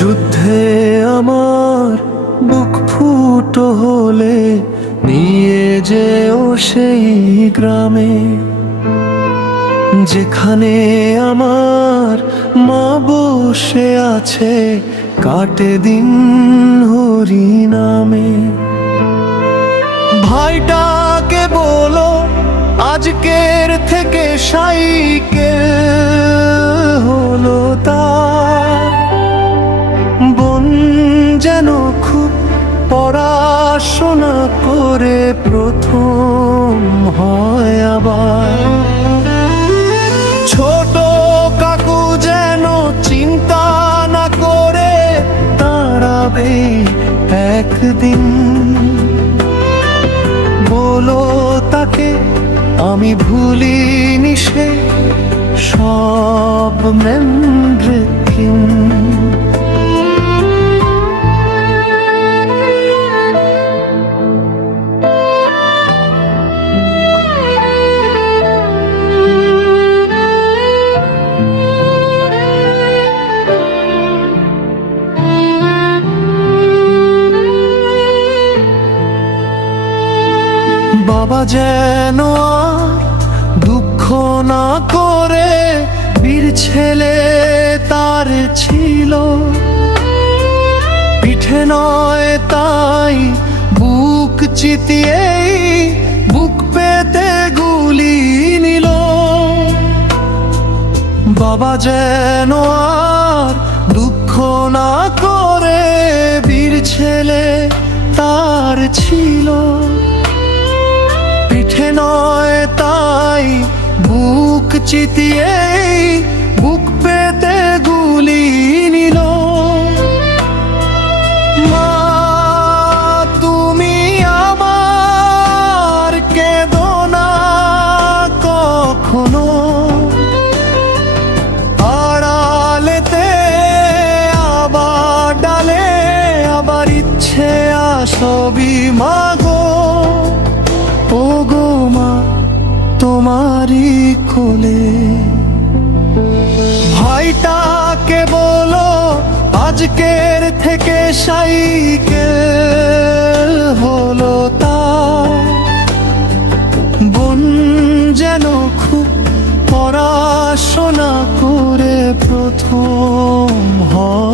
যুদ্ধে আমার বুক ফুটো হলে নিয়ে যেও সেই গ্রামে, যেখানে আমার মা বসে আছে কাটে দিন হরি নামে। ভাইটাকে বলো আজকের থেকে সাইকেল হলো তার, বোন যেন খুব পড়াশোনা করে প্রথম হয় আবার। ছোট কাকু যেন চিন্তা না করে দাঁড়াবে একদিন, বলো তাকে আমি ভুলিনি সে সব মেমরিথিং। বাবা যেন আর দুঃখ না করে বীর ছেলে তার ছিল, পিঠে নয় তাই বুক চিতিয়ে বুক পেতে গুলি নিল। বাবা যেন আর দুঃখ না করে বীর ছেলে তার ছিল, পিঠে নয় তাই বুক চিতিয়ে বুক পেতে গুলি নিল। মা তুমি আমার কেঁদো না কখনো, আড়ালেতে আবার ডালে আবার ইচ্ছে আসবি মাগো। ও গো মা তোমারই কোলে। ভাইটাকে বলো আজকের থেকে সাইকেল হলো তার, বোন যেন খুব পড়াশোনা করে প্রথম হয়